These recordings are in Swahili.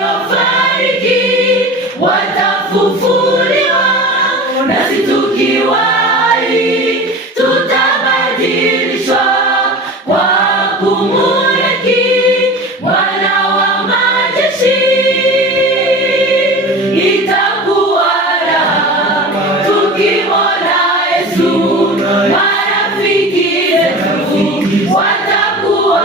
Wafariki watafufuliwa, nasi tukiwa hai tutabadilishwa kwa kumulaki Bwana wa majeshi. Itakuwa raha tukimwona Yesu, marafiki zetu watakuwa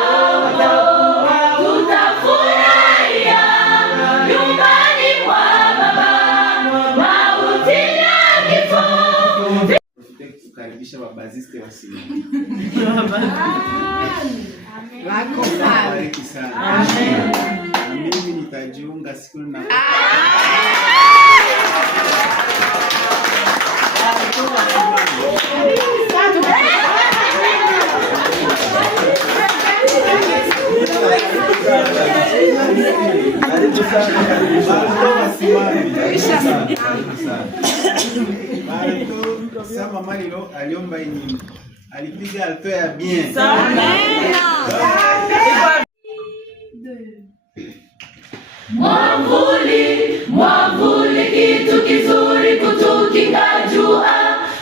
kukaribisha mabaziste wa sinema. Amen. Amen. Na mimi nitajiunga siku na Sama Marilo aliomba ini alipiga alto ya bien. Mwamvuli, mwamvuli kitu kizuri kutukinga jua.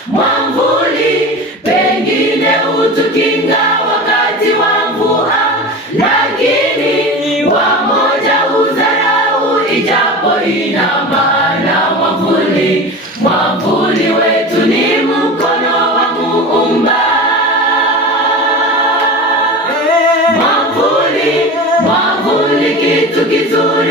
Mwamvuli pengine utukinga wakati wa mvua, lakini wamoja udharau ijapo ina maana. Mwamvuli, mwamvuli wetu ni mkono wa Muumba. Mwamvuli, mwamvuli kitu kizuri